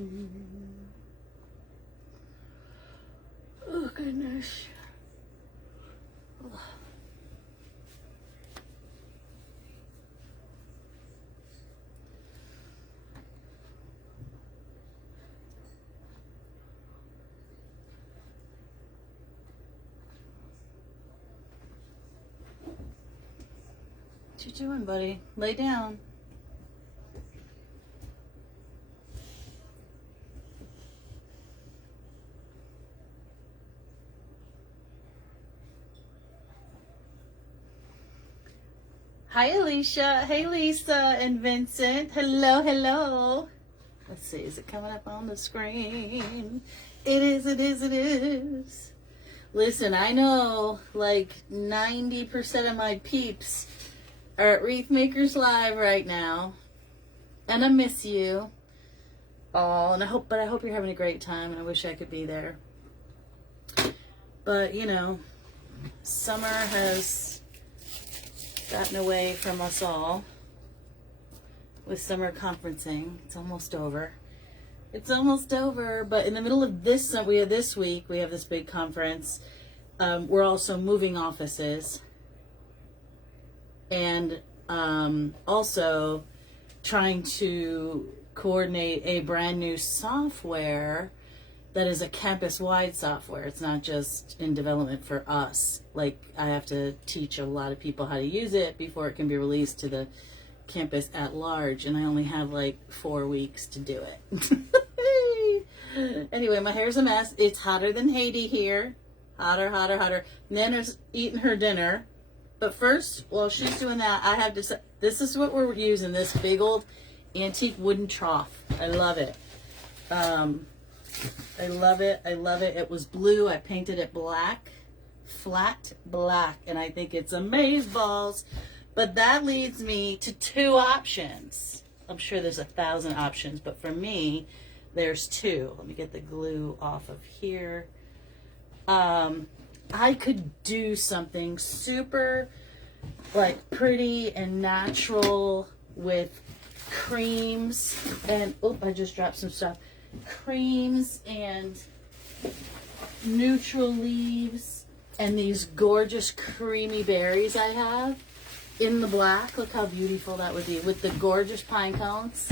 Oh, goodness. What you doing, buddy? Lay down. Hi, Alicia. Hey, Lisa and Vincent. Hello, hello. Let's see. Is it coming up on the screen? It is, it is, it is. Listen, I know like 90% of my peeps are at Wreath Makers Live right now. And I miss you. Oh, and I hope you're having a great time, and I wish I could be there. But, you know, summer has gotten away from us all with summer conferencing. It's almost over. It's almost over, but in the middle of this week, we have this big conference. We're also moving offices, and also trying to coordinate a brand new software that is a campus-wide software. It's not just in development for us. Like, I have to teach a lot of people how to use it before it can be released to the campus at large, and I only have like 4 weeks to do it. Anyway, my hair's a mess. It's hotter than Haiti here. Hotter, hotter, hotter. Nana's eating her dinner. But first, while she's doing that, I have to say, this is what we're using, this big old antique wooden trough. I love it. I love it. I love it. It was blue. I painted it black, flat black, and I think it's amazeballs. But that leads me to 2 options. I'm sure there's 1,000 options, but for me, there's 2. Let me get the glue off of here. I could do something super like pretty and natural with creams and, oh, I just dropped some stuff. Creams and neutral leaves and these gorgeous creamy berries I have in the black. Look how beautiful that would be with the gorgeous pine cones.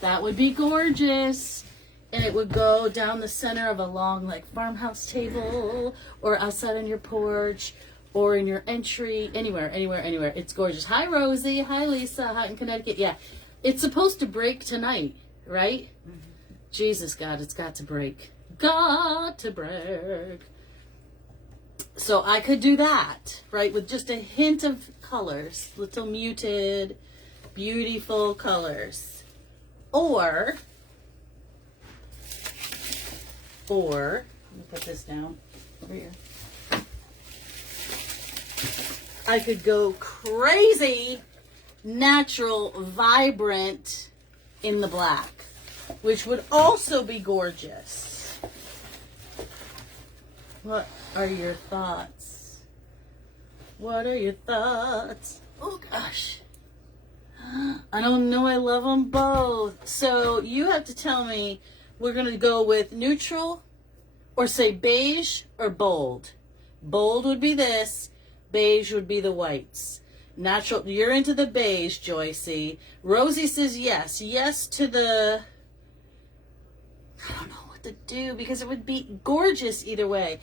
That would be gorgeous. And it would go down the center of a long like farmhouse table or outside on your porch or in your entry, anywhere, anywhere, anywhere. It's gorgeous. Hi, Rosie. Hi, Lisa. Hot in Connecticut. Yeah, it's supposed to break tonight, right? Mm-hmm. Jesus, God, it's got to break. Got to break. So I could do that, right, with just a hint of colors, little muted, beautiful colors. Or, let me put this down over here. I could go crazy, natural, vibrant in the black, which would also be gorgeous. What are your thoughts? What are your thoughts? Oh, gosh. I don't know. I love them both. So you have to tell me, we're going to go with neutral or say beige or bold. Bold would be this. Beige would be the whites. Natural. You're into the beige, Joycey. Rosie says yes. Yes to the... I don't know what to do because it would be gorgeous either way.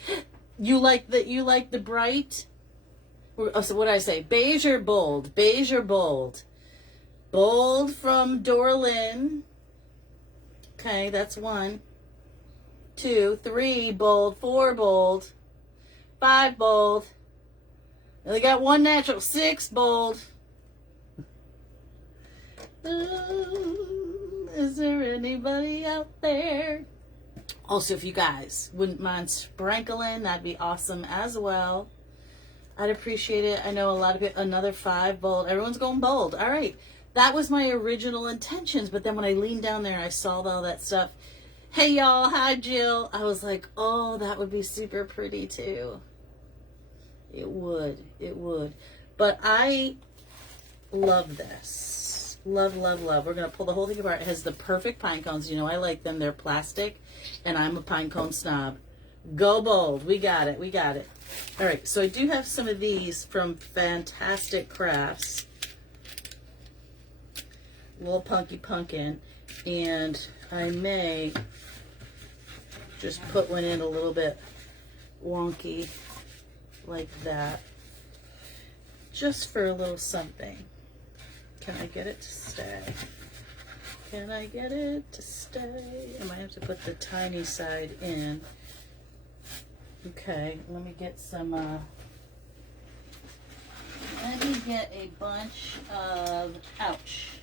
You like the bright? So what did I say? Beige or bold? Beige or bold? Bold from Dorlin. Okay, that's 1, 2, 3 bold, 4 bold, 5 bold. And they got 1 natural, 6 bold. Is there anybody out there? Also, if you guys wouldn't mind sprinkling, that'd be awesome as well. I'd appreciate it. I know a lot of people, another 5 bold. Everyone's going bold. All right. That was my original intentions, but then when I leaned down there, I saw all that stuff. Hey, y'all. Hi, Jill. I was like, oh, that would be super pretty, too. It would. It would. But I love this. Love, love, love. We're going to pull the whole thing apart. It has the perfect pine cones. You know I like them. They're plastic, and I'm a pine cone snob. Go bold. We got it. We got it. All right, so I do have some of these from Fantastic Crafts. Little Punky Pumpkin. And I may just put one in a little bit wonky like that. Just for a little something. Can I get it to stay? Can I get it to stay? I might have to put the tiny side in. Okay, let me get some, let me get a bunch of, ouch,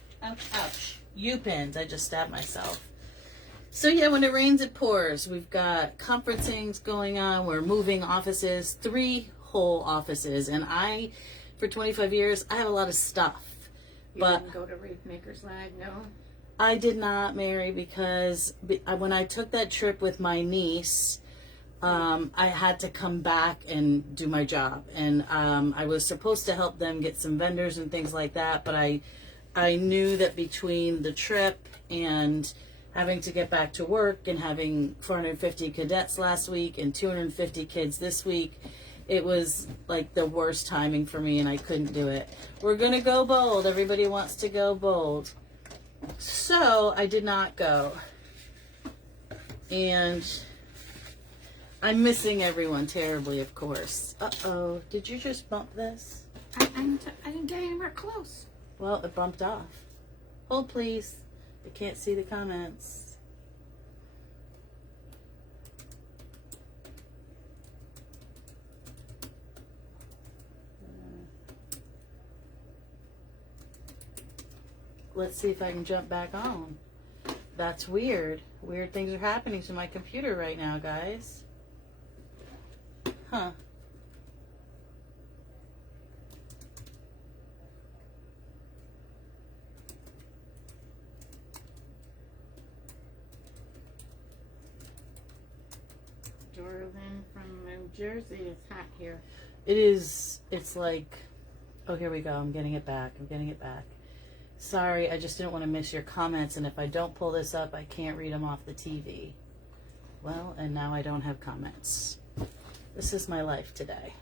U-pins. I just stabbed myself. So yeah, when it rains, it pours. We've got conferencings going on. We're moving offices, 3 whole offices. And for 25 years, I have a lot of stuff. You didn't go to Wreath Maker's Live, no? I did not, Mary, because when I took that trip with my niece, I had to come back and do my job. And I was supposed to help them get some vendors and things like that. But I knew that between the trip and having to get back to work and having 450 cadets last week and 250 kids this week, it was like the worst timing for me and I couldn't do it. We're going to go bold. Everybody wants to go bold. So I did not go. And I'm missing everyone terribly, of course. Uh-oh. Did you just bump this? I didn't get anywhere close. Well, it bumped off. Hold, please. I can't see the comments. Let's see if I can jump back on. That's weird. Weird things are happening to my computer right now, guys. Huh. Jordan from New Jersey, it's hot here. It is. It's like, oh, here we go. I'm getting it back. Sorry, I just didn't want to miss your comments, and if I don't pull this up, I can't read them off the TV. Well, and now I don't have comments. This is my life today.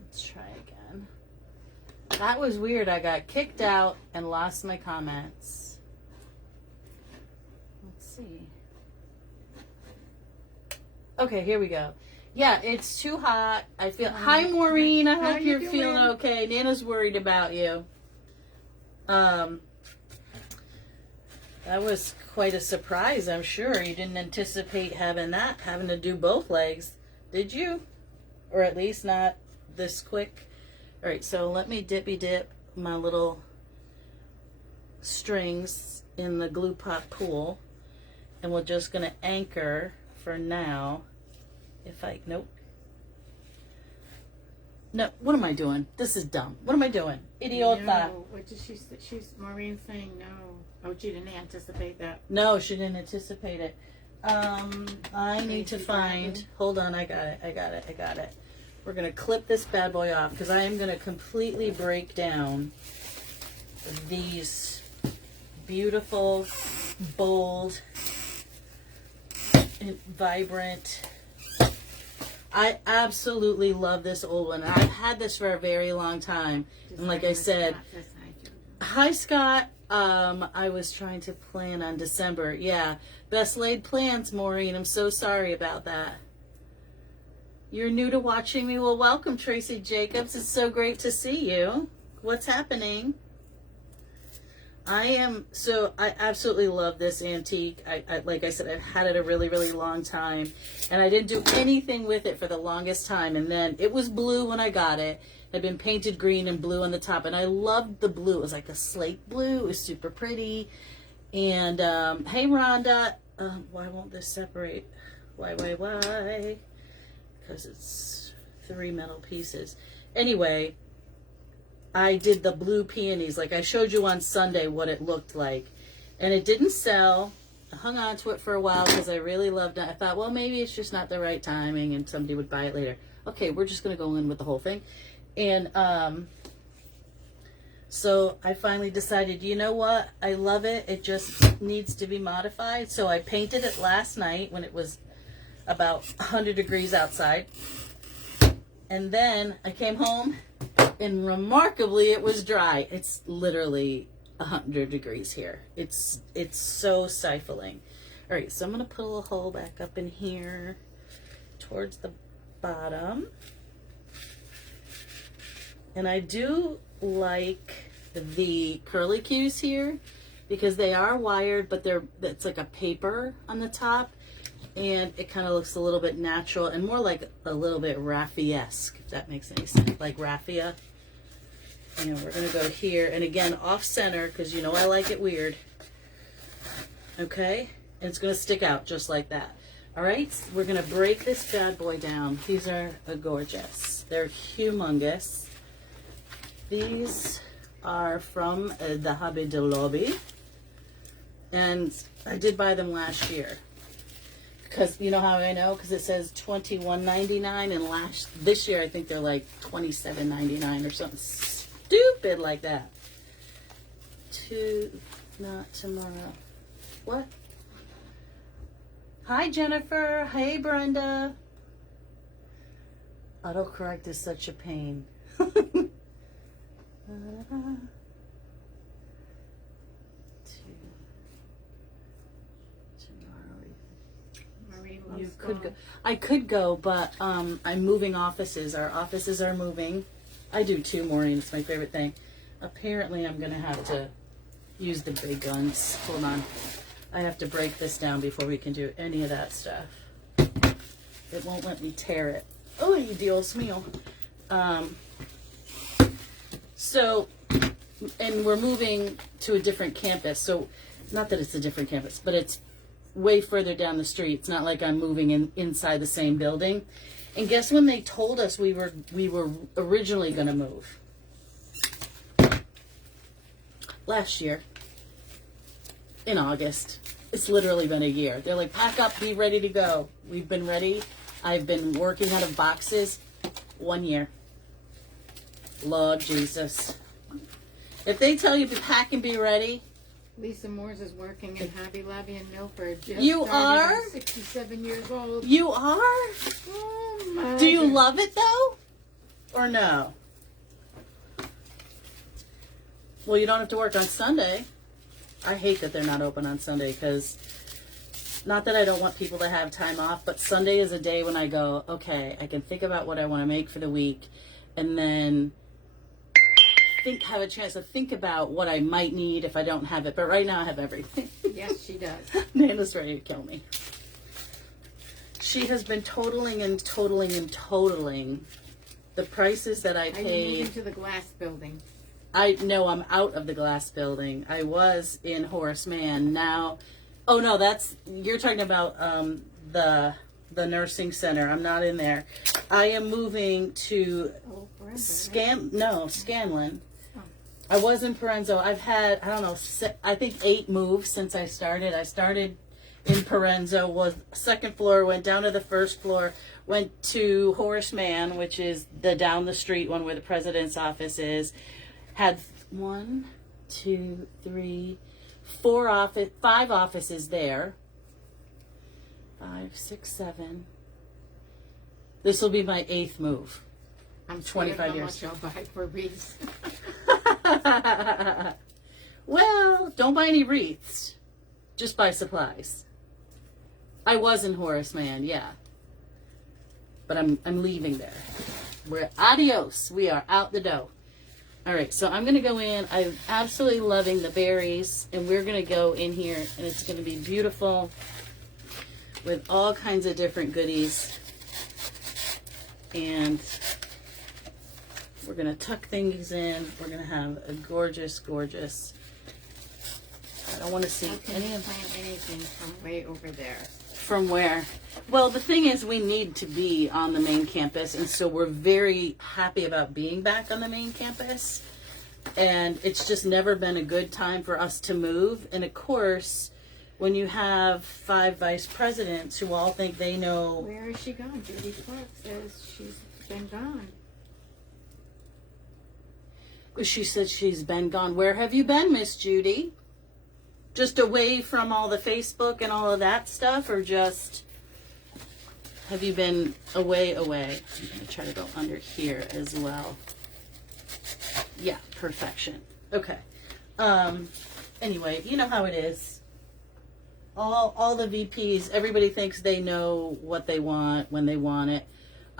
Let's try again. That was weird. I got kicked out and lost my comments. Let's see. Okay, here we go. Yeah, it's too hot. I feel. Hi, Maureen. I hope you're feeling okay. Nana's worried about you. That was quite a surprise, I'm sure. You didn't anticipate having to do both legs, did you? Or at least not this quick. All right, so let me dip my little strings in the glue pot pool. And we're just gonna anchor for now. Nope. No, what am I doing? This is dumb. What am I doing? Idiota. No, what did she's Maureen saying no. Oh, she didn't anticipate that. No, she didn't anticipate it. I need to find, hold on, I got it. We're going to clip this bad boy off because I am going to completely break down these beautiful, bold, and vibrant. I absolutely love this old one. I've had this for a very long time. And like I said, hi Scott. I was trying to plan on December. Yeah, best laid plans, Maureen. I'm so sorry about that. You're new to watching me? Well, welcome, Tracy Jacobs. It's so great to see you. What's happening? I absolutely love this antique. I like I said, I've had it a really, really long time. And I didn't do anything with it for the longest time. And then it was blue when I got it. It had been painted green and blue on the top. And I loved the blue. It was like a slate blue. It was super pretty. And, hey, Rhonda. Why won't this separate? Why? Because it's 3 metal pieces. Anyway, I did the blue peonies. Like I showed you on Sunday what it looked like. And it didn't sell. I hung on to it for a while because I really loved it. I thought, well, maybe it's just not the right timing and somebody would buy it later. Okay, we're just going to go in with the whole thing. And So I finally decided, you know what? I love it. It just needs to be modified. So I painted it last night when it was about 100 degrees outside. And then I came home and remarkably it was dry. It's literally 100 degrees here. It's so stifling. All right, so I'm going to put a little hole back up in here towards the bottom. And I do like the curly cues here because they are wired, but it's like a paper on the top, and it kind of looks a little bit natural and more like a little bit raffia-esque, if that makes any sense, like raffia. And we're gonna go here, and again off center because you know I like it weird. Okay, and it's gonna stick out just like that. All right, we're gonna break this bad boy down. These are gorgeous. They're humongous. These are from the Hobby de Lobby, and I did buy them last year because you know how I know, because it says $21.99, and this year I think they're like $27.99 or something stupid like that. Not tomorrow. What? Hi Jennifer. Hey Brenda. Autocorrect is such a pain. You could go. I could go, but I'm moving offices. Our offices are moving. I do too, Maureen. It's my favorite thing. Apparently, I'm going to have to use the big guns. Hold on. I have to break this down before we can do any of that stuff. It won't let me tear it. Oh, Dios mío. So, and we're moving to a different campus. So, not that it's a different campus, but it's way further down the street. It's not like I'm moving inside the same building. And guess when they told us we were originally going to move? Last year. In August. It's literally been a year. They're like, pack up, be ready to go. We've been ready. I've been working out of boxes 1 year. Lord Jesus. If they tell you to pack and be ready. Lisa Moores is working in Hobby Lobby in Milford. Just you are? 67 years old. You are? Oh my. Do you love it though? Or no? Well, you don't have to work on Sunday. I hate that they're not open on Sunday because, not that I don't want people to have time off, but Sunday is a day when I go, okay, I can think about what I want to make for the week, and then have a chance to think about what I might need if I don't have it. But right now I have everything. Yes, she does. Nana's ready to kill me. She has been totaling and totaling and totaling the prices that I paid. Are you moving to the glass building? I know I'm out of the glass building. I was in Horace Mann. Now, oh no, you're talking about the nursing center. I'm not in there. I am moving to Scanlon. I was in Parenzo. I've had, I don't know, I think 8 moves since I started. I started in Parenzo, was second floor, went down to the first floor, went to Horace Mann, which is the down the street one where the president's office is. Had 5 offices there. 5, 6, 7. This will be my 8th move. I'm 25 years. How much I'll buy for wreaths. Well, don't buy any wreaths. Just buy supplies. I was in Horace Mann, yeah. But I'm leaving there. We're adios. We are out the door. All right, so I'm going to go in. I'm absolutely loving the berries. And we're going to go in here, and it's going to be beautiful with all kinds of different goodies. And we're going to tuck things in. We're going to have a gorgeous, gorgeous. I don't want to see any of anything from way over there. From where? Well, the thing is, we need to be on the main campus, and so we're very happy about being back on the main campus. And it's just never been a good time for us to move. And of course, when you have 5 vice presidents who all think they know. Where is she gone? Judy Clark says she's been gone. She said she's been gone. Where have you been, Miss Judy? Just away from all the Facebook and all of that stuff, or just have you been away? I'm going to try to go under here as well. Yeah, perfection. Okay. Anyway, you know how it is. All the VPs, everybody thinks they know what they want when they want it.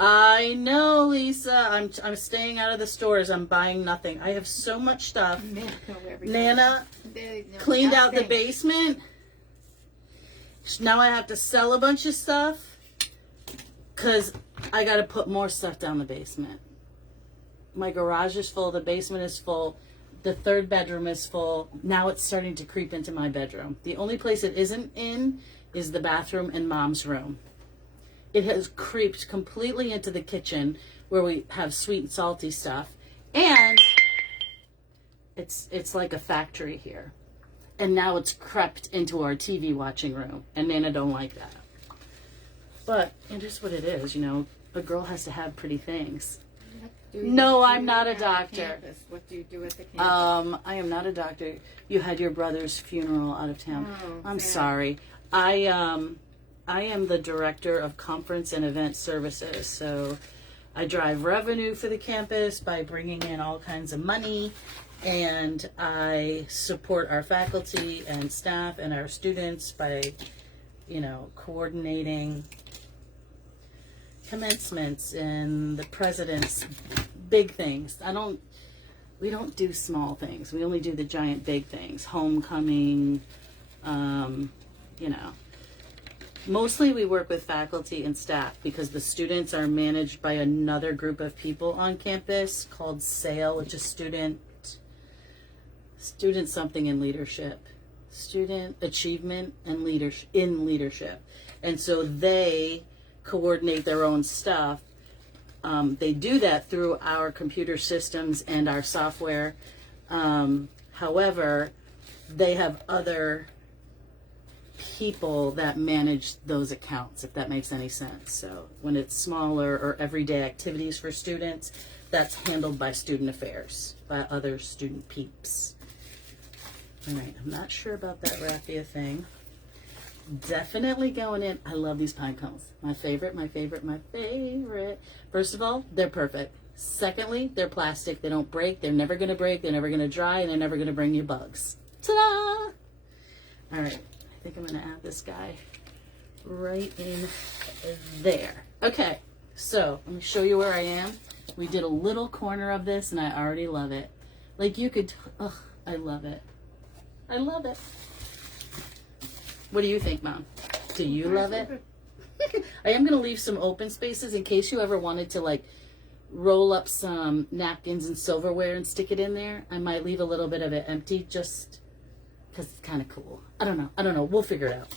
I know, Lisa. I'm staying out of the stores. I'm buying nothing. I have so much stuff. Nana cleaned out the basement. Now I have to sell a bunch of stuff because I got to put more stuff down the basement. My garage is full. The basement is full. The third bedroom is full. Now it's starting to creep into my bedroom. The only place it isn't in is the bathroom and Mom's room. It has creeped completely into the kitchen where we have sweet and salty stuff. And it's like a factory here. And now it's crept into our TV watching room. And Nana don't like that. But it is what it is, you know. A girl has to have pretty things. No, I'm not a doctor. What do you do at the campus? I am not a doctor. You had your brother's funeral out of town. Oh, I'm sad. sorry. I am the director of conference and event services. So I drive revenue for the campus by bringing in all kinds of money, and I support our faculty and staff and our students by, you know, coordinating commencements and the president's big things. We don't do small things. We only do the giant big things. Homecoming, you know. Mostly we work with faculty and staff because the students are managed by another group of people on campus called SAIL, which is student something in leadership. Student achievement and leadership. And so they coordinate their own stuff. They do that through our computer systems and our software. However, they have other people that manage those accounts, if that makes any sense. So when it's smaller or everyday activities for students, that's handled by student affairs, by other student peeps. All right, I'm not sure about that raffia thing. Definitely going in. I love these pine cones. My favorite. First of all, they're perfect. Secondly, they're plastic. They don't break. They're never going to break. They're never going to dry. And they're never going to bring you bugs. Ta-da! All right. I think I'm going to add this guy right in there. Okay. So let me show you where I am. We did a little corner of this and I already love it. Like you could, I love it. I love it. What do you think, Mom? Do you love it? I am going to leave some open spaces in case you ever wanted to like roll up some napkins and silverware and stick it in there. I might leave a little bit of it empty just because it's kind of cool. I don't know. We'll figure it out.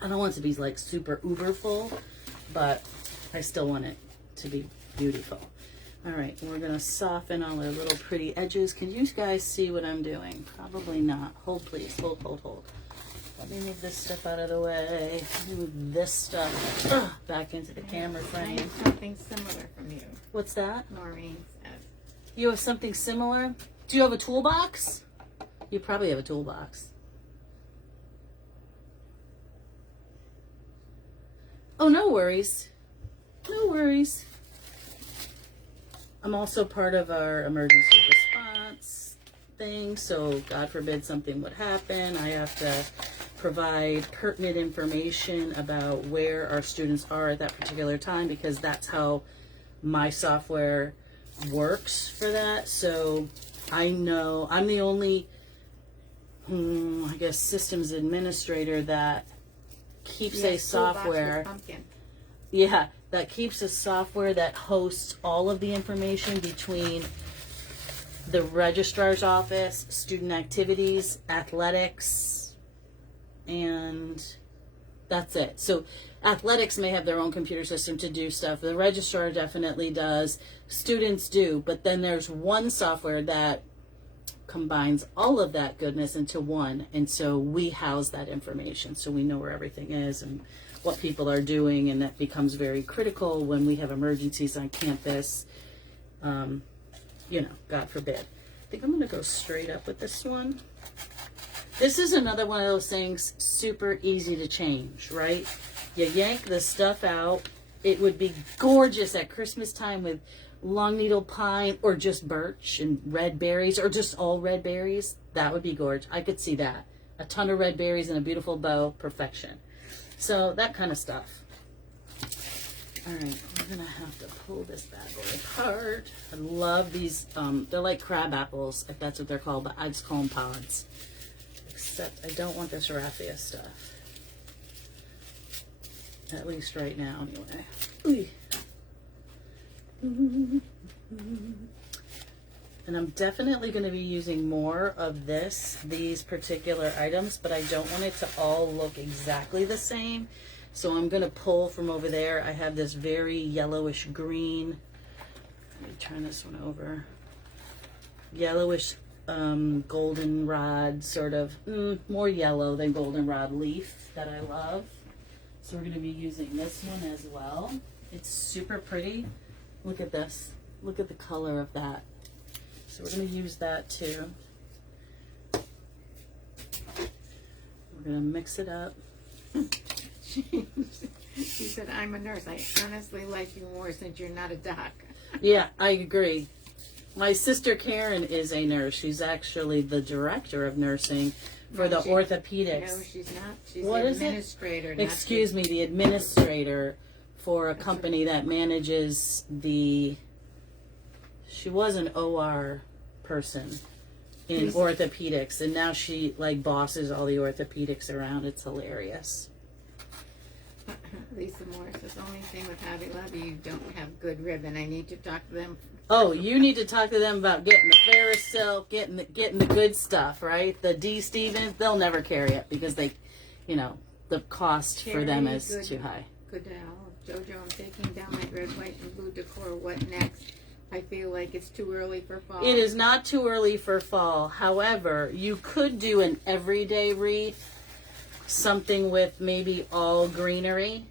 I don't want it to be like super uber full, but I still want it to be beautiful. All right, we're going to soften all our little pretty edges. Can you guys see what I'm doing? Probably not. Hold, please. Hold. Let me move this stuff out of the way. Move this stuff back into the camera frame. I have something similar from you. What's that? Maureen says. You have something similar? Do you have a toolbox? You probably have a toolbox. Oh, no worries. No worries. I'm also part of our emergency response thing, so God forbid something would happen. I have to provide pertinent information about where our students are at that particular time because that's how my software works for that. So I know I'm the only, I guess, systems administrator that keeps a software. Yeah, that keeps a software that hosts all of the information between the registrar's office, student activities, athletics, and that's it. So athletics may have their own computer system to do stuff. The registrar definitely does. Students do. But then there's one software that combines all of that goodness into one. And so we house that information. So we know where everything is and what people are doing. And that becomes very critical when we have emergencies on campus. God forbid. think I'm going to go straight up with this one. This is another one of those things super easy to change, right? You yank the stuff out. It would be gorgeous at Christmas time with long needle pine or just birch and red berries or just all red berries. That would be gorgeous. I could see that. A ton of red berries and a beautiful bow. Perfection. So that kind of stuff. All right, we're going to have to pull this bad boy apart. I love these. They're like crab apples, if that's what they're called, but I just call them pods. Except I don't want this raffia stuff. At least right now, anyway. And I'm definitely going to be using more of these particular items, but I don't want it to all look exactly the same. So I'm going to pull from over there. I have this very yellowish green. Let me turn this one over. Yellowish goldenrod, sort of more yellow than goldenrod leaf that I love. So we're going to be using this one as well. It's super pretty. Look at this. Look at the color of that. So we're going to use that too. We're going to mix it up. She said, I'm a nurse. I honestly like you more since you're not a doc. Yeah, I agree. My sister Karen is a nurse. She's actually the director of nursing for the orthopedics. No, she's not. She's What the is it? administrator. Excuse me, the administrator for a company that manages the... She was an OR person in orthopedics, and now she like bosses all the orthopedics around. It's hilarious. Lisa Morris, the only thing with Hobby Lobby, you don't have good ribbon. I need to talk to them. Oh, you need to talk to them about getting the Ferris silk, getting the good stuff, right? The D. Stevens, they'll never carry it because they, you know, the cost for them is too high. Good Jojo, I'm taking down my red, white, and blue decor. What next? I feel like it's too early for fall. It is not too early for fall. However, you could do an everyday wreath, something with maybe all greenery.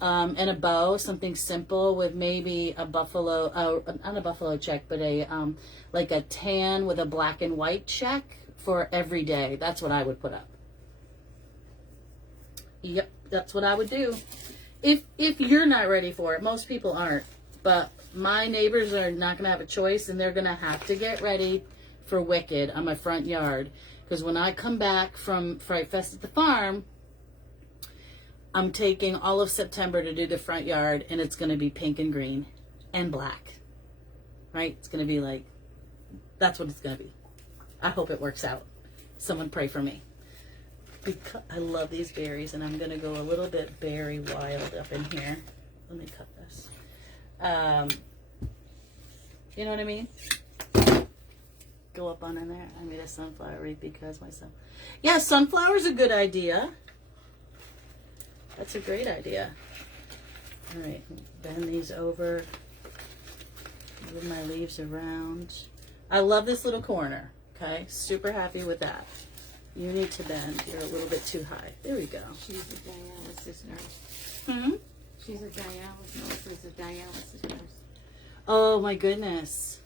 And a bow, something simple with maybe a buffalo, not a buffalo check, but a like a tan with a black and white check for every day. That's what I would put up. Yep, that's what I would do. If you're not ready for it, most people aren't. But my neighbors are not going to have a choice, and they're going to have to get ready for Wicked on my front yard. Because when I come back from Fright Fest at the farm, I'm taking all of September to do the front yard, and it's going to be pink and green and black, right? It's going to be like, that's what it's going to be. I hope it works out. Someone pray for me. Because I love these berries, and I'm going to go a little bit berry wild up in here. Let me cut this. You know what I mean? Go up on in there. I made a sunflower wreath because myself. Yeah, sunflower's a good idea. That's a great idea. All right, bend these over. Move my leaves around. I love this little corner, okay? Super happy with that. You need to bend. You're a little bit too high. There we go. She's a dialysis nurse. Hmm? She's a dialysis nurse. Oh, my goodness.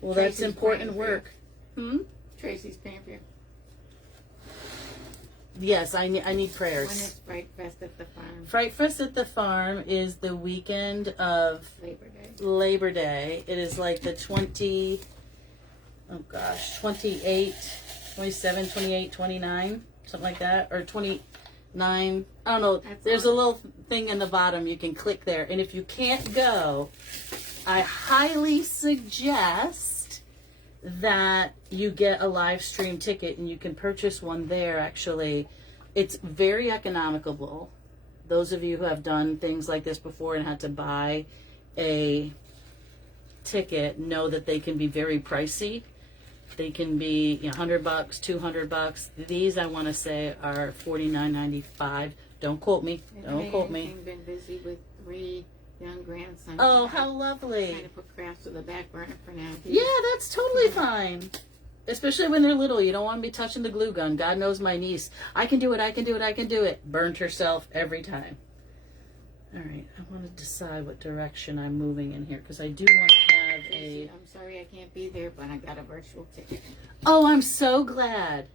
Well, that's important work. Hmm? Tracy's paying for you. Yes, I need prayers. When is Fright Fest at the farm? Fright Fest at the farm is the weekend of Labor Day. It is like the 28, 27, 28, 29, something like that. Or 29, I don't know. There's a little thing in the bottom. You can click there. And if you can't go, I highly suggest that you get a live stream ticket, and you can purchase one there. Actually, it's very economical. Those of you who have done things like this before and had to buy a ticket know that they can be very pricey. They can be $100, $200. These, I want to say, are $49.95. Don't quote me. Don't quote me. I've been busy with 3 young grandsons. Oh, how lovely. Trying to put crafts to the back burner for now. Yeah, that's totally fine. Especially when they're little. You don't want to be touching the glue gun. God knows my niece. I can do it, I can do it, I can do it. Burnt herself every time. All right, I want to decide what direction I'm moving in here, because I do want to have have a... I'm sorry I can't be there, but I got a virtual ticket. Oh, I'm so glad.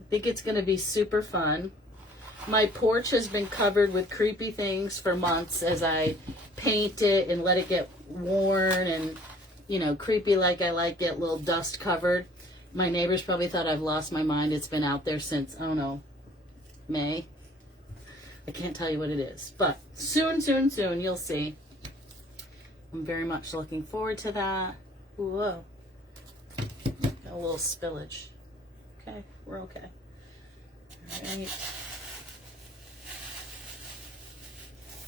I think it's going to be super fun. My porch has been covered with creepy things for months as I paint it and let it get worn and, you know, creepy like I like it, a little dust covered. My neighbors probably thought I've lost my mind. It's been out there since, I don't know, May. I can't tell you what it is, but soon, soon, soon, you'll see. I'm very much looking forward to that. Whoa. Got a little spillage. Okay, we're okay. All right.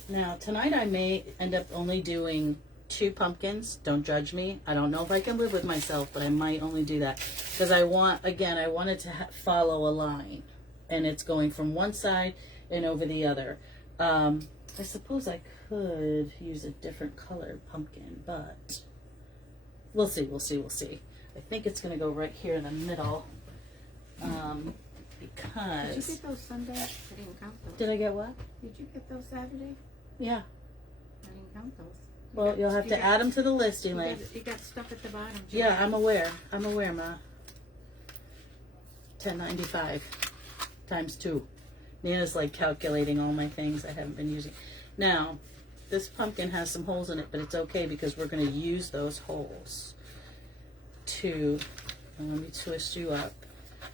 Now, tonight I may end up only doing 2 pumpkins. Don't judge me. I don't know if I can live with myself, but I might only do that. Because I want it to follow a line. And it's going from one side and over the other. I suppose I could use a different colored pumpkin, but we'll see, we'll see, we'll see. I think it's going to go right here in the middle. Because... Did you get those Sunday? I didn't count those. Did I get what? Did you get those Saturday? Yeah. I didn't count those. Well, you'll have to add them to the listing list. You got stuff at the bottom. Yeah, I'm aware. I'm aware, Ma. $10.95 times 2. Nana's like calculating all my things I haven't been using. Now, this pumpkin has some holes in it, but it's okay because we're going to use those holes to, let me twist you up.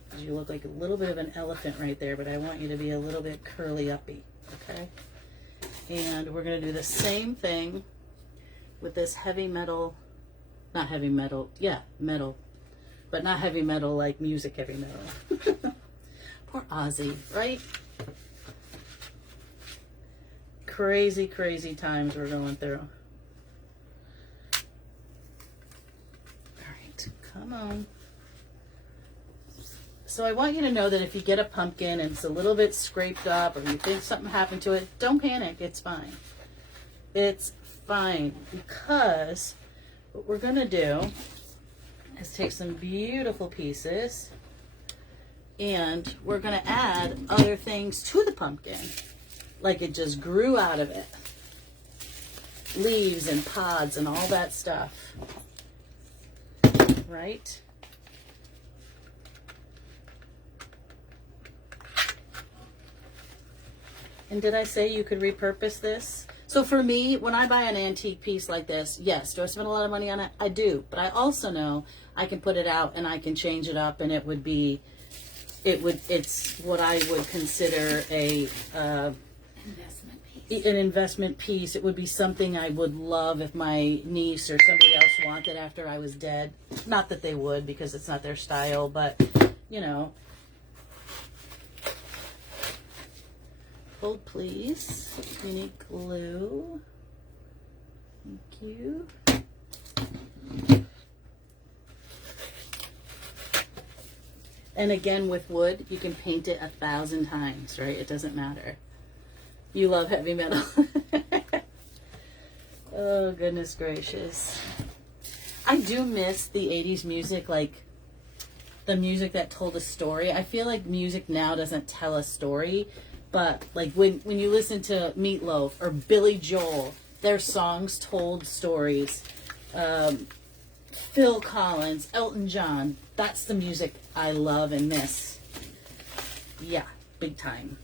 Because you look like a little bit of an elephant right there, but I want you to be a little bit curly-uppy, okay? And we're going to do the same thing with this heavy metal, not heavy metal, yeah, metal, but not heavy metal like music heavy metal. Poor Ozzy, right? Crazy, crazy times we're going through. All right, come on. So I want you to know that if you get a pumpkin and it's a little bit scraped up or you think something happened to it, don't panic. It's fine. It's fine, because what we're going to do is take some beautiful pieces and we're going to add other things to the pumpkin, like it just grew out of it. Leaves and pods and all that stuff. Right? And did I say you could repurpose this? So for me, when I buy an antique piece like this, yes, do I spend a lot of money on it? I do. But I also know I can put it out and I can change it up and it would be, it's what I would consider a, an investment piece. It would be something I would love if my niece or somebody else wanted after I was dead. Not that they would, because it's not their style, but, you know. Hold, please. We need glue. Thank you. And again, with wood, you can paint it 1,000 times, right? It doesn't matter. You love heavy metal. Oh, goodness gracious. I do miss the 80s music, like the music that told a story. I feel like music now doesn't tell a story. But like when you listen to Meatloaf or Billy Joel, their songs told stories. Phil Collins, Elton John, that's the music I love and miss. Yeah, big time.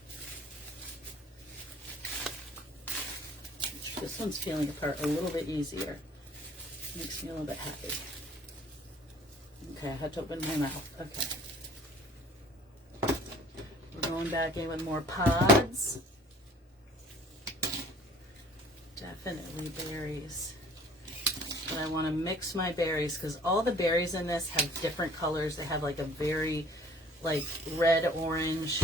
This one's feeling apart a little bit easier. Makes me a little bit happy. Okay, I had to open my mouth. Okay. Going back in with more pods. Definitely berries. But I want to mix my berries because all the berries in this have different colors. They have like a very like red orange,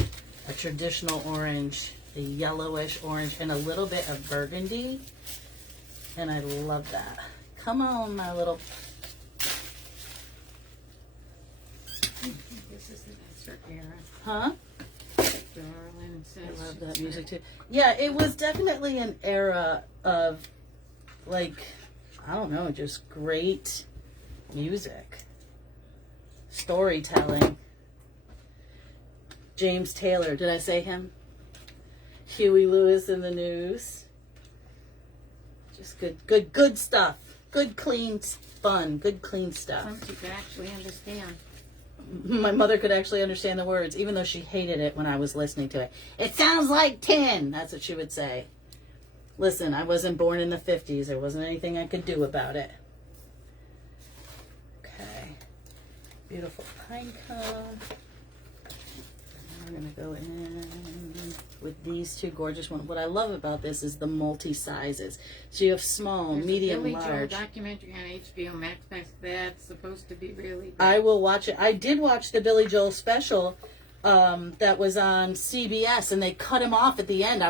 a traditional orange, a yellowish orange, and a little bit of burgundy. And I love that. Come on, my little... This is the best era. Huh? Darling says I love that music too. Yeah, it was definitely an era of, like, I don't know, just great music, storytelling. James Taylor, did I say him? Huey Lewis in the News. Just good stuff. good, clean fun. Good, clean stuff. Some you could actually understand. My mother could actually understand the words, even though she hated it when I was listening to it. It sounds like tin. That's what she would say. Listen, I wasn't born in the 50s. There wasn't anything I could do about it. Okay. Beautiful pine cone. We're going to go in with these two gorgeous ones. What I love about this is the multi-sizes. So you have small, There's medium, a Billy large. Joel documentary on HBO Max. That's supposed to be really good. I will watch it. I did watch the Billy Joel special that was on CBS, and they cut him off at the end. I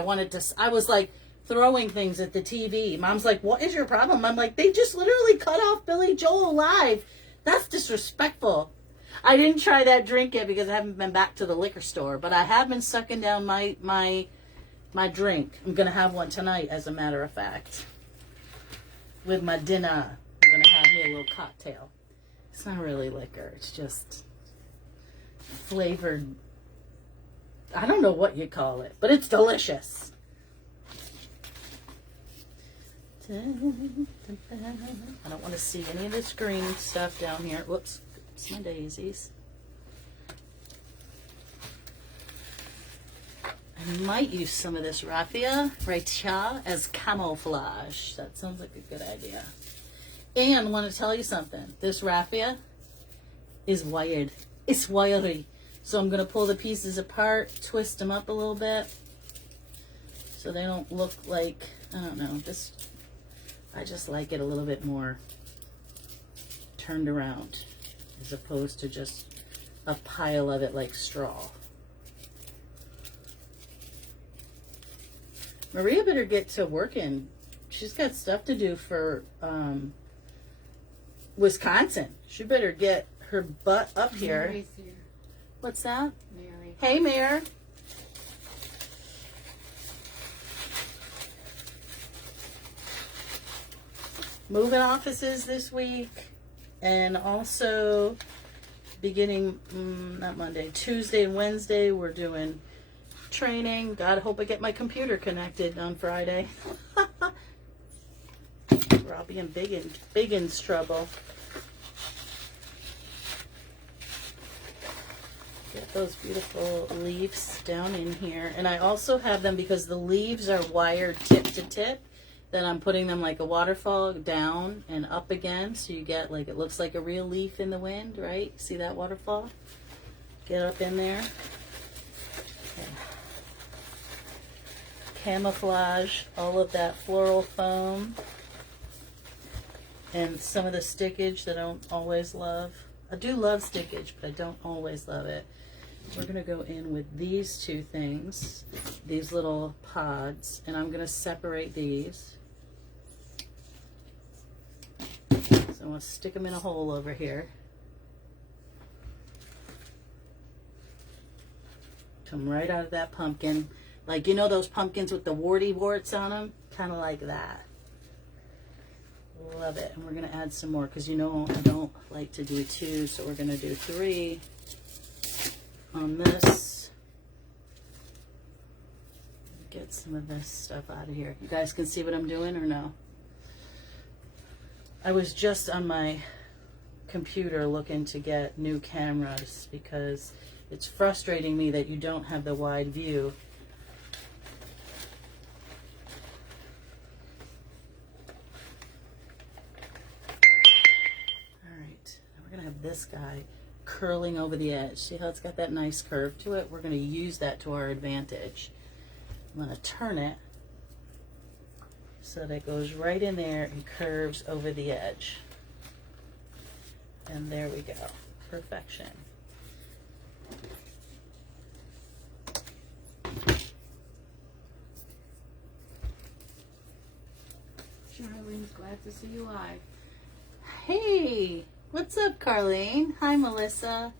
was like throwing things at the TV. Mom's like, what is your problem? I'm like, they just literally cut off Billy Joel live. That's disrespectful. I didn't try that drink yet because I haven't been back to the liquor store, but I have been sucking down my drink. I'm going to have one tonight, as a matter of fact. With my dinner, I'm going to have me a little cocktail. It's not really liquor. It's just flavored. I don't know what you call it, but it's delicious. I don't want to see any of this green stuff down here. Whoops. It's my daisies. I might use some of this raffia as camouflage. That sounds like a good idea. And I want to tell you something. This raffia is wired. It's wiry. So I'm going to pull the pieces apart, twist them up a little bit so they don't look like, I don't know, I just like it a little bit more turned around, as opposed to just a pile of it like straw. Maria better get to working. She's got stuff to do for Wisconsin. She better get her butt up here. Mary's here. What's that? Mary. Hey, Mayor. Moving offices this week. And also, beginning, not Monday, Tuesday and Wednesday, we're doing training. God, I hope I get my computer connected on Friday. Or I'll be in Biggins trouble. Get those beautiful leaves down in here. And I also have them, because the leaves are wired tip to tip, then I'm putting them like a waterfall down and up again. So you get like, it looks like a real leaf in the wind, right? See that waterfall? Get up in there. Okay. Camouflage all of that floral foam and some of the stickage that I don't always love. I do love stickage, but I don't always love it. We're going to go in with these two things, these little pods, and I'm going to separate these. So I'm going to stick them in a hole over here. Come right out of that pumpkin. Like, you know those pumpkins with the warts on them? Kind of like that. Love it. And we're going to add some more, because you know I don't like to do 2, so we're going to do 3 on this. Get some of this stuff out of here. You guys can see what I'm doing or no? I was just on my computer looking to get new cameras, because it's frustrating me that you don't have the wide view. This guy curling over the edge. See how it's got that nice curve to it? We're going to use that to our advantage. I'm going to turn it so that it goes right in there and curves over the edge. And there we go. Perfection. Charlene's glad to see you live. Hey! What's up, Carlene? Hi, Melissa.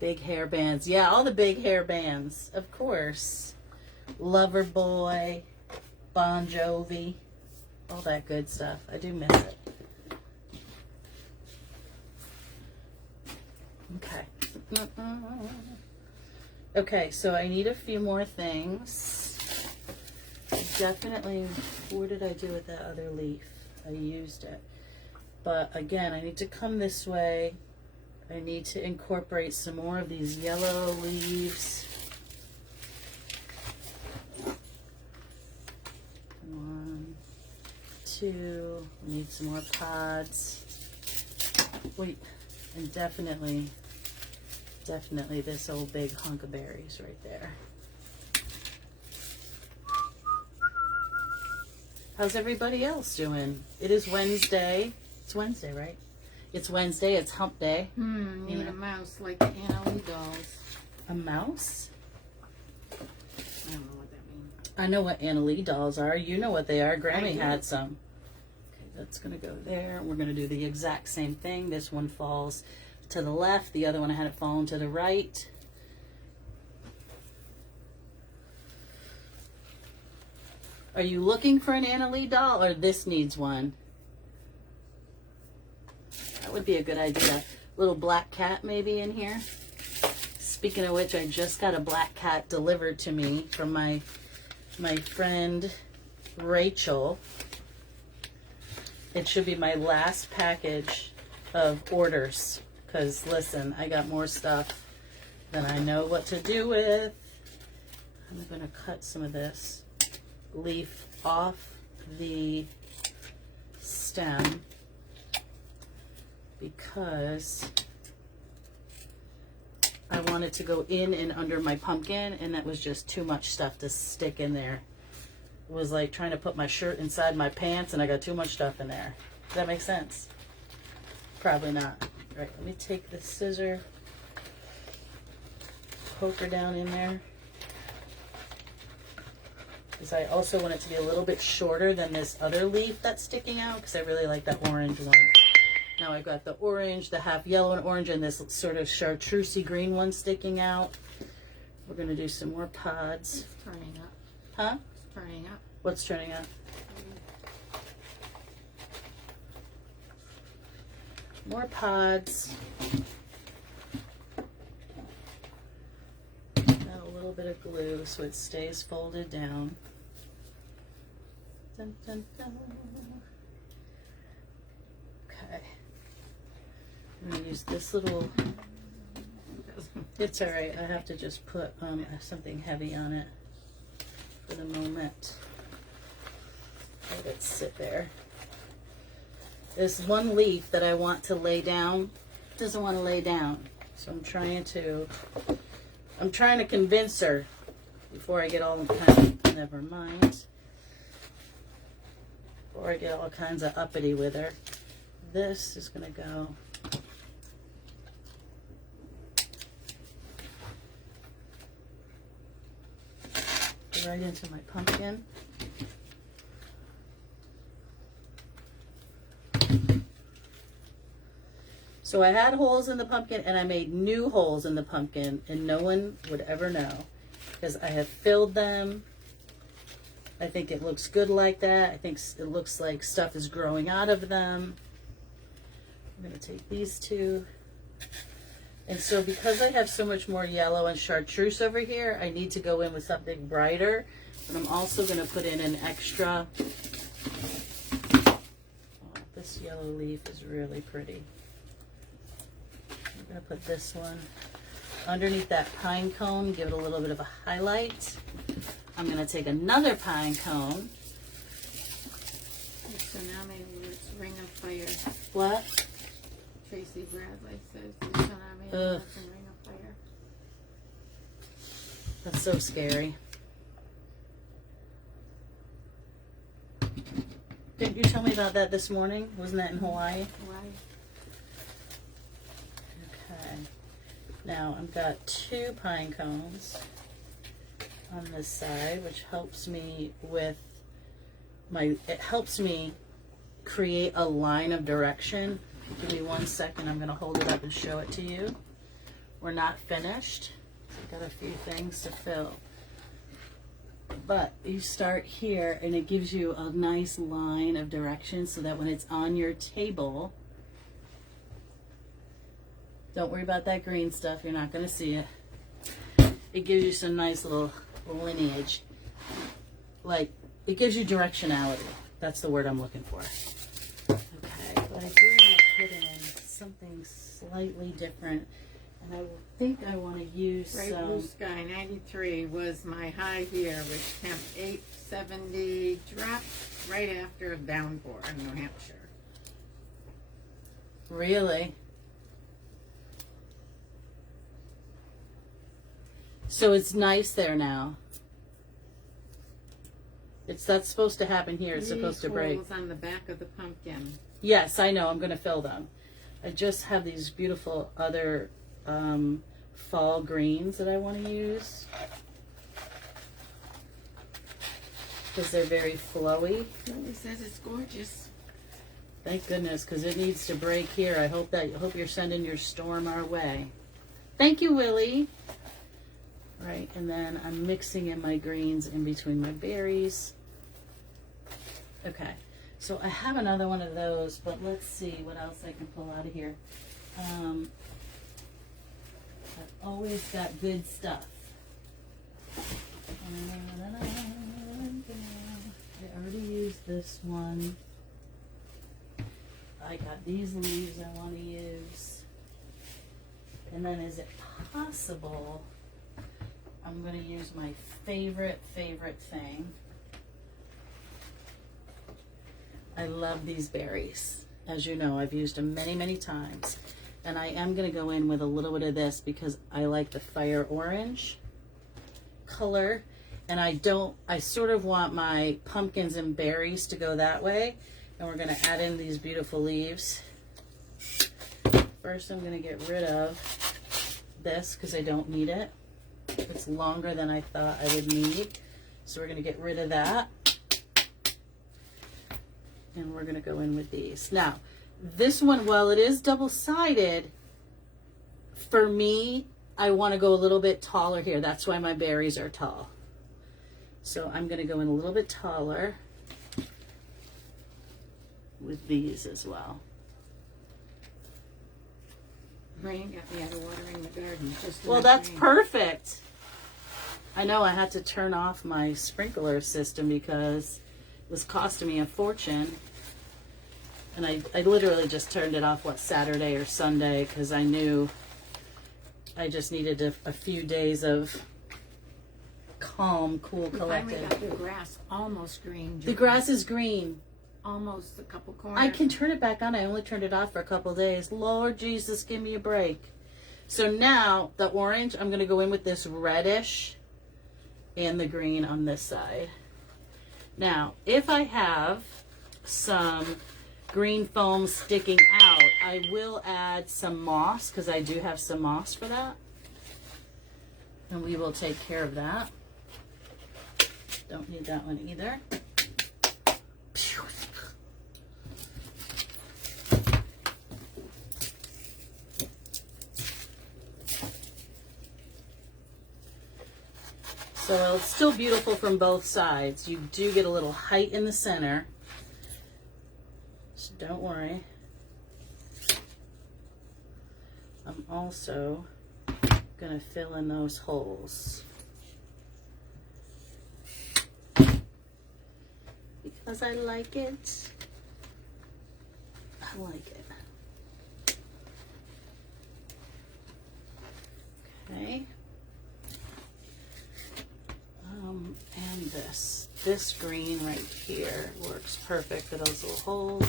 Big hair bands. Yeah, all the big hair bands. Of course. Loverboy, Bon Jovi, all that good stuff. I do miss it. Okay. Okay, so I need a few more things. Definitely, what did I do with that other leaf? I used it. But again, I need to come this way. I need to incorporate some more of these yellow leaves. 1, 2, need some more pods. Wait, and definitely this old big hunk of berries right there. How's everybody else doing? It is Wednesday. It's Wednesday, right? It's Wednesday. It's hump day. Need a mouse like the Anna Lee dolls. A mouse? I don't know what that means. I know what Anna Lee dolls are. You know what they are. Grammy had some. Okay, that's going to go there. We're going to do the exact same thing. This one falls to the left. The other one I had it fallen to the right. Are you looking for an Anna Lee doll, or this needs one? That would be a good idea. Little black cat maybe in here. Speaking of which, I just got a black cat delivered to me from my friend Rachel. It should be my last package of orders. Because listen, I got more stuff than I know what to do with. I'm going to cut some of this leaf off the stem because I want it to go in and under my pumpkin, and that was just too much stuff to stick in there. It was like trying to put my shirt inside my pants and I got too much stuff in there. Does that make sense? Probably not. All right, let me take the scissor, poke her down in there. Because I also want it to be a little bit shorter than this other leaf that's sticking out, because I really like that orange one. Now I've got the orange, the half yellow and orange, and this sort of chartreusey green one sticking out. We're going to do some more pods. It's turning up. Huh? It's turning up. What's turning up? More pods. Add a little bit of glue so it stays folded down. Dun, dun, dun. Okay. I'm going to use this little... It's alright, I have to just put something heavy on it for the moment. Let it sit there. This one leaf that I want to lay down doesn't want to lay down. So I'm trying to convince her before I get all never mind. Before I get all kinds of uppity with her. This is going to go right into my pumpkin. So I had holes in the pumpkin and I made new holes in the pumpkin, and no one would ever know because I have filled them. I think it looks good like that. I think it looks like stuff is growing out of them. I'm going to take these two. And so because I have so much more yellow and chartreuse over here, I need to go in with something brighter. But I'm also going to put in an extra. Oh, this yellow leaf is really pretty. I'm going to put this one underneath that pine cone, give it a little bit of a highlight. I'm going to take another pine cone. So now maybe it's Ring of Fire. What? Tracy Bradley says the tsunami in Ring of Fire. That's so scary. Didn't you tell me about that this morning? Wasn't that in Hawaii? Hawaii. Okay. Now I've got 2 pine cones on this side, which helps me with it helps me create a line of direction. Give me 1 second. I'm going to hold it up and show it to you. We're not finished. I've got a few things to fill. But you start here and it gives you a nice line of direction so that when it's on your table, don't worry about that green stuff. You're not going to see it. It gives you some nice little lineage. Like, it gives you directionality. That's the word I'm looking for. I do want to put in something slightly different. And I think I want to use Bright Blue Sky 93 was my high here with temp 870, dropped right after a downpour in New Hampshire. Really? So it's nice there now. That's supposed to happen here. It's supposed to break. Holes on the back of the pumpkin. Yes, I know. I'm going to fill them. I just have these beautiful other fall greens that I want to use because they're very flowy. Lily says it's gorgeous. Thank goodness, because it needs to break here. I hope you're sending your storm our way. Thank you, Willie. Right, and then I'm mixing in my greens in between my berries. Okay, so I have another one of those, but let's see what else I can pull out of here. I've always got good stuff. I already used this one. I got these leaves I want to use. And then is it possible I'm going to use my favorite thing. I love these berries. As you know, I've used them many times. And I am going to go in with a little bit of this because I like the fire orange color. And I sort of want my pumpkins and berries to go that way. And we're going to add in these beautiful leaves. First, I'm going to get rid of this because I don't need it. It's longer than I thought I would need. So we're going to get rid of that. And we're going to go in with these. Now, this one, while it is double-sided, for me, I want to go a little bit taller here. That's why my berries are tall. So I'm going to go in a little bit taller with these as well. Rain got me out of watering the garden. Well, that's perfect. I know I had to turn off my sprinkler system because it was costing me a fortune. And I literally just turned it off, Saturday or Sunday, because I knew I just needed a few days of calm, cool, collected. I finally got the grass almost green. The grass is green. Almost a couple corners. I can turn it back on. I only turned it off for a couple of days. Lord Jesus, give me a break. So now the orange, I'm going to go in with this reddish and the green on this side. Now, if I have some green foam sticking out, I will add some moss because I do have some moss for that. And we will take care of that. Don't need that one either. So it's still beautiful from both sides. You do get a little height in the center. So don't worry. I'm also going to fill in those holes. Because I like it. I like it. Okay. And this green right here works perfect for those little holes.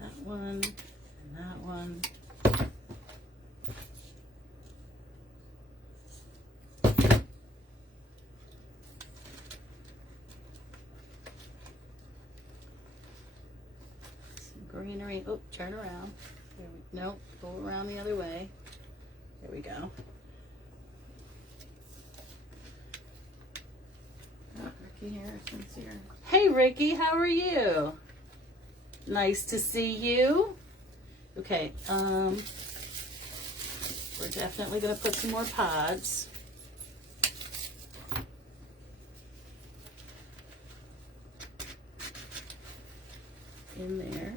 That one and that one. Some greenery. Oh, turn around. Nope, go around the other way. There we go. Ricky Harrison's here. Hey Ricky, how are you? Nice to see you. Okay, we're definitely gonna put some more pods. In there.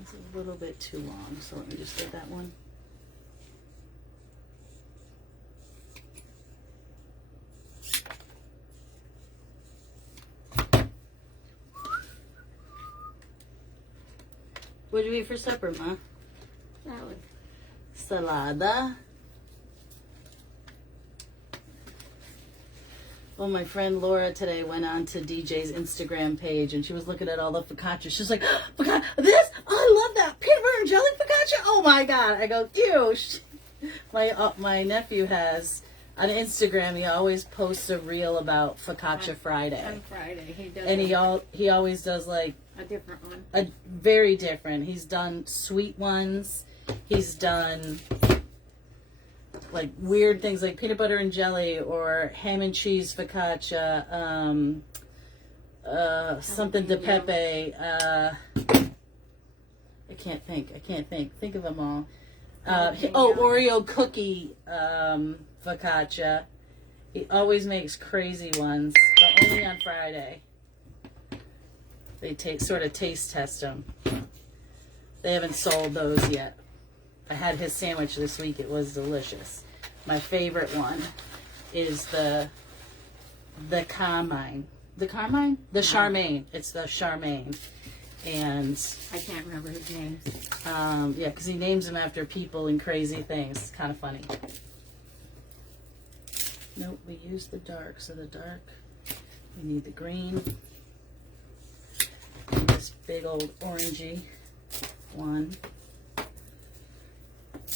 It's a little bit too long, so let me just get that one. you eat for supper, Ma? Salad. Salada. Well, my friend Laura today went on to DJ's Instagram page and she was looking at all the focaccia. She's like, focaccia, this? Oh, I love that. Peanut butter and jelly focaccia? Oh my God. I go, cute. My nephew has, on Instagram, he always posts a reel about Focaccia Friday. On Friday. He does. And he always does like a different one. A very different. He's done sweet ones. He's done like weird things like peanut butter and jelly or ham and cheese focaccia, something de pepe. I can't think. Think of them all. Oreo cookie focaccia. He always makes crazy ones, but only on Friday. They sort of taste test them. They haven't sold those yet. I had his sandwich this week. It was delicious. My favorite one is the Carmine. The Carmine? The Charmaine. It's the Charmaine. And I can't remember his name. Yeah, because he names them after people and crazy things. It's kind of funny. Nope, we use the dark. So the dark, we need the green. And this big old orangey one.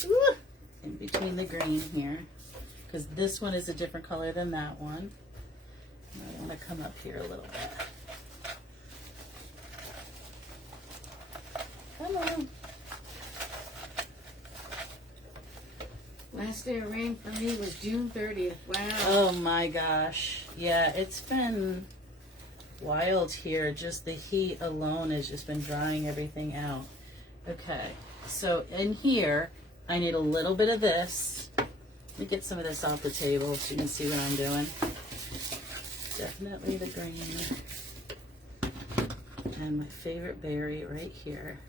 Ooh, in between the green here. Because this one is a different color than that one. And I want to come up here a little bit. Come on. Last day of rain for me was June 30th. Wow. Oh my gosh. Yeah, it's been wild here. Just the heat alone has just been drying everything out. Okay, so in here, I need a little bit of this. Let me get some of this off the table so you can see what I'm doing. Definitely the green. And my favorite berry right here.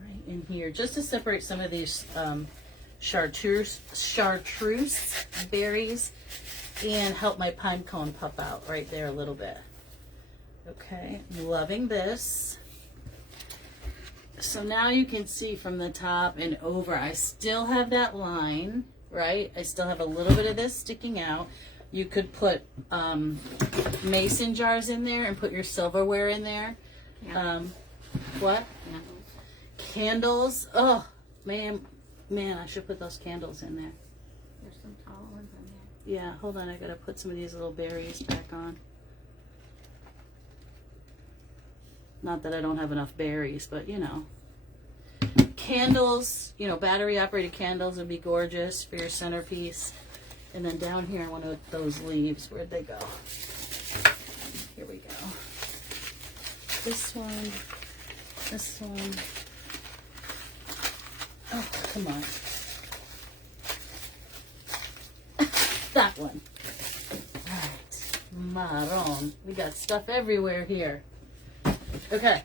Right in here, just to separate some of these chartreuse berries and help my pine cone puff out right there a little bit. Okay, I'm loving this. So now you can see from the top and over, I still have that line, right? I still have a little bit of this sticking out. You could put mason jars in there and put your silverware in there. Yeah. What? Candles. Oh, man, I should put those candles in there. There's some tall ones in there. Yeah, hold on. I gotta put some of these little berries back on. Not that I don't have enough berries, but you know. Candles, you know, battery operated candles would be gorgeous for your centerpiece. And then down here, I want to those leaves. Where'd they go? Here we go. This one. This one. Oh, come on. That one. All right. Marron. We got stuff everywhere here. Okay.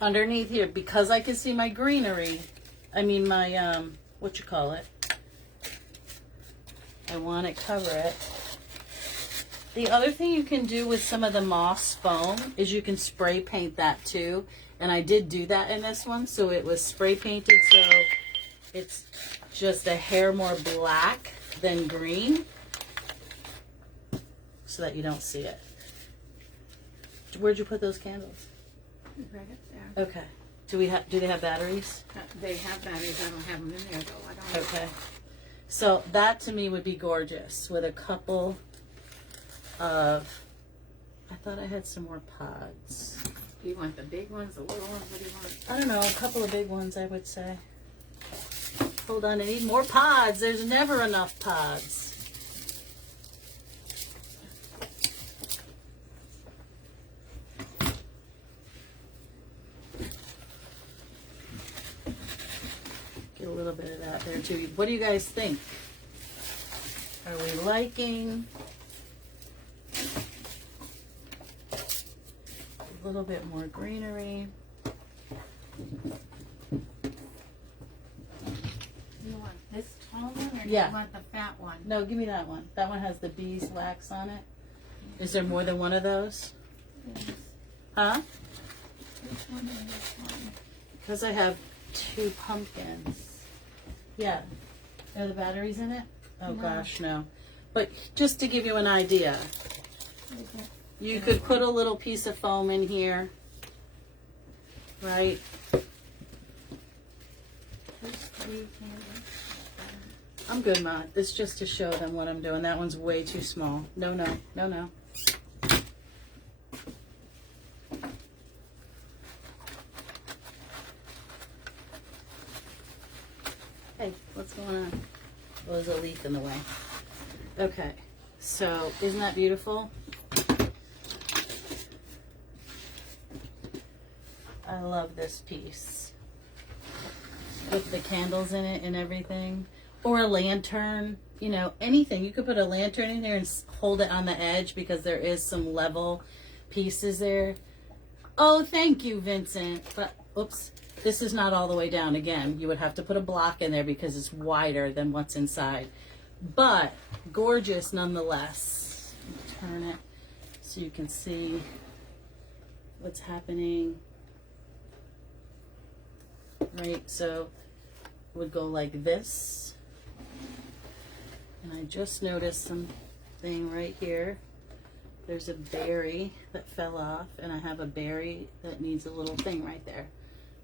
Underneath here, because I can see my greenery, I mean my, what you call it? I want to cover it. The other thing you can do with some of the moss foam is you can spray paint that too. And I did do that in this one. So it was spray painted so it's just a hair more black than green. So that you don't see it. Where'd you put those candles? Right up there. Okay. Do they have batteries? They have batteries. I don't have them in there though. I don't know. Okay. So that to me would be gorgeous with a couple of, I thought I had some more pods. Do you want the big ones, the little ones? What do you want? I don't know, a couple of big ones I would say. Hold on, I need more pods. There's never enough pods. Get a little bit of that there too. What do you guys think? Are we liking a little bit more greenery? You want this tall one or do Yeah. you want the fat one? one. No, give me that one. That one has the beeswax on it. Is there more than one of those? Yes. Huh? Which one is this one? Because I have 2 pumpkins. Yeah. Are the batteries in it? Oh, No. gosh, no. But just to give you an idea, Okay. you could put a little piece of foam in here, right? There's 3 candles. I'm good, Ma. It's just to show them what I'm doing. That one's way too small. No, no, no, no. Hey, what's going on? Oh, there's a leaf in the way. Okay, so isn't that beautiful? I love this piece with the candles in it and everything, or a lantern, you know, anything. You could put a lantern in there and hold it on the edge because there is some level pieces there. Oh, thank you, Vincent. But oops, this is not all the way down. Again, you would have to put a block in there because it's wider than what's inside, but gorgeous nonetheless. Turn it so you can see what's happening. Right, so it would go like this. And I just noticed something right here. There's a berry that fell off, and I have a berry that needs a little thing right there.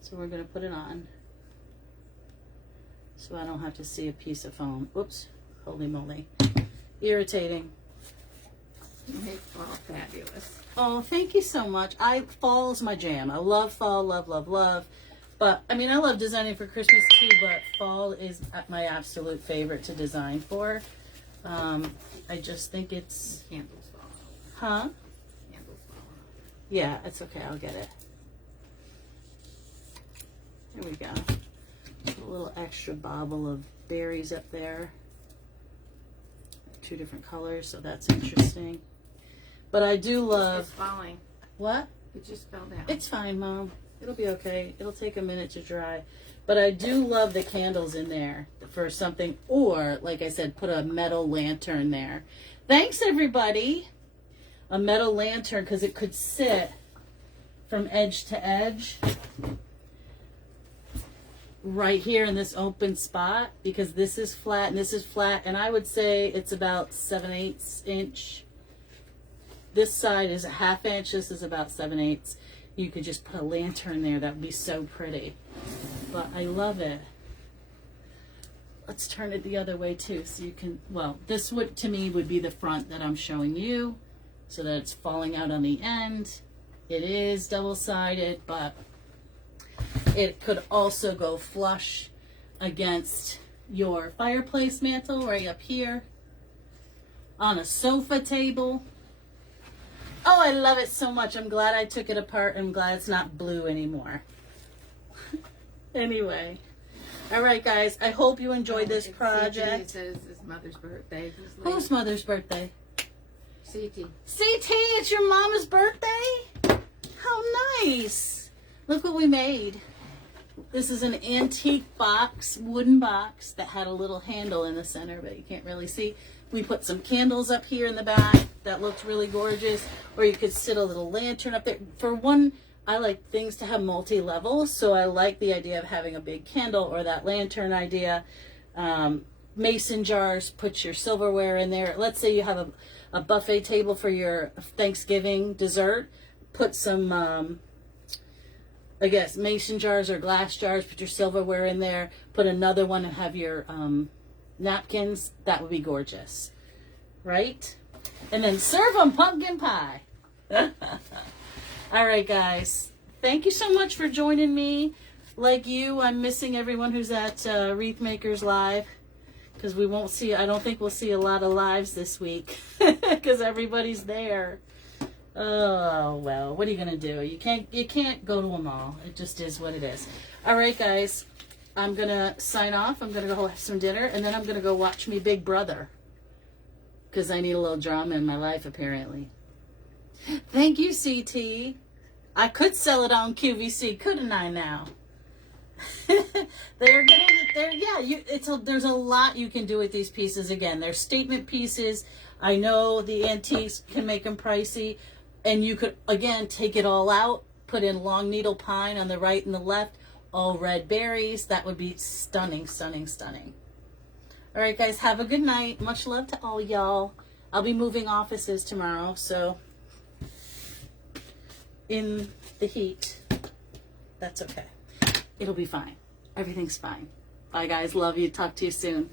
So we're going to put it on so I don't have to see a piece of foam. Oops, holy moly. Irritating. You make fall fabulous. Oh, thank you so much. Fall is my jam. I love fall, love, love, love. But, I mean, I love designing for Christmas too, but fall is my absolute favorite to design for. I just think it's... Candles fall out. Huh? Candles fall out. Yeah, it's okay. I'll get it. There we go. A little extra bauble of berries up there. 2 different colors, so that's interesting. But I do love... It's falling. What? It just fell down. It's fine, Mom. It'll be okay. It'll take a minute to dry. But I do love the candles in there for something. Or, like I said, put a metal lantern there. Thanks, everybody. A metal lantern, because it could sit from edge to edge right here in this open spot, because this is flat and this is flat. And I would say it's about 7/8 inch. This side is a 1/2 inch. This is about 7/8. You could just put a lantern there. That would be so pretty. But I love it. Let's turn it the other way too, so you can, well, this would, to me, would be the front that I'm showing you, so that it's falling out on the end. It is double-sided, but it could also go flush against your fireplace mantle right up here, on a sofa table. Oh, I love it so much. I'm glad I took it apart. I'm glad it's not blue anymore. Anyway. All right, guys. I hope you enjoyed this project. It says it's Mother's birthday. Whose mother's birthday? CT. CT, it's your mama's birthday? How nice. Look what we made. This is an antique box, wooden box, that had a little handle in the center, but you can't really see. We put some candles up here in the back. That looked really gorgeous. Or you could sit a little lantern up there. For one, I like things to have multi-levels, so I like the idea of having a big candle or that lantern idea. Mason jars, put your silverware in there. Let's say you have a buffet table for your Thanksgiving dessert. Put some, I guess, mason jars or glass jars. Put your silverware in there. Put another one and have your napkins. That would be gorgeous, right? And then serve them pumpkin pie. All right, guys. Thank you so much for joining me. Like you, I'm missing everyone who's at Wreath Makers Live, because we won't see, I don't think we'll see a lot of lives this week because everybody's there. Oh, well, what are you going to do? You can't go to them all. It just is what it is. All right, guys. I'm going to sign off. I'm going to go have some dinner, and then I'm going to go watch me Big Brother, because I need a little drama in my life, apparently. Thank you, CT. I could sell it on QVC, couldn't I now? There's a lot you can do with these pieces. Again, they're statement pieces. I know the antiques can make them pricey, and you could, again, take it all out, put in long needle pine on the right and the left, all red berries. That would be stunning, stunning, stunning. All right, guys, have a good night. Much love to all y'all. I'll be moving offices tomorrow, so in the heat, that's okay. It'll be fine. Everything's fine. Bye, guys. Love you. Talk to you soon.